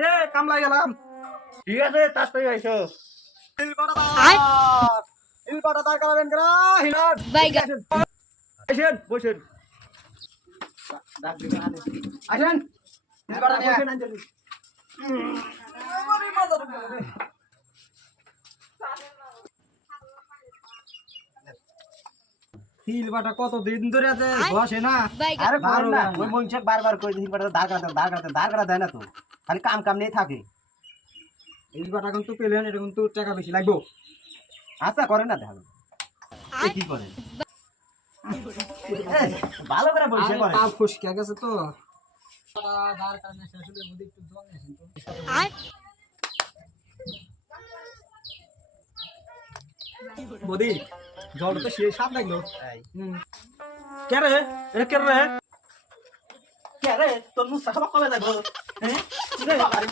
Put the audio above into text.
রে কামলা গেলাম। ঠিক আছে তাড়াতাড়ি আইসো। হিল কটা দাঁড় করাবেন কেন? হিলন আসেন বসেন। আসেন হিল কটা নিয়ে আসেন। হিল বাটা কত দিন ধরে আছে বসে না। আরে বারো না, গান। ওই মনসে বারবার কই দিন পারে দাঁড় করা দেয় না তো। খালি কাম কাম নিয়ে থাকে। হিল বাটা কিন্তু পেলেন, এটা কিন্তু টাকা বেশি লাগবে। আশা করে না দেখো। এ কি করে? এই, ভালো করে বসে করে। পা ফুসকে গেছে তো। দাঁড় কারণে শেষ হলে বুঝি একটু জল নিয়েছেন তো। বদি জলটা তো সেই স্বাদ লাগলো। এই, কে রে? এটা কে রে? কে রে? তোর মুখ সাফা কবে যাবো? হ্যাঁ? রে বাবা রে।